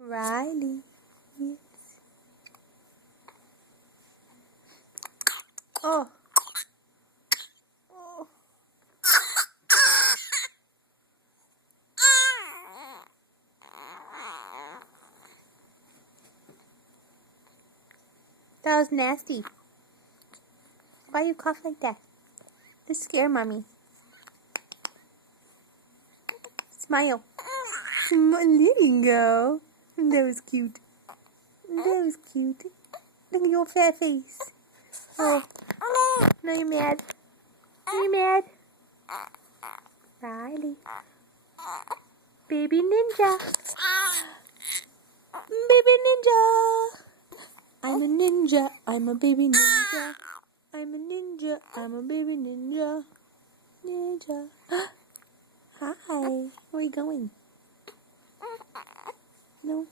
Riley. Yes. Oh. Oh. That was nasty. Why you cough like that? This scare mommy. Smile. Little girl. That was cute. That was cute. Look at your fat face. Oh. No, you're mad. Are you mad? Riley. Baby ninja. Baby ninja. I'm a ninja. I'm a baby ninja. I'm a ninja. I'm a baby ninja. Ninja. Hi. Where are you going? No.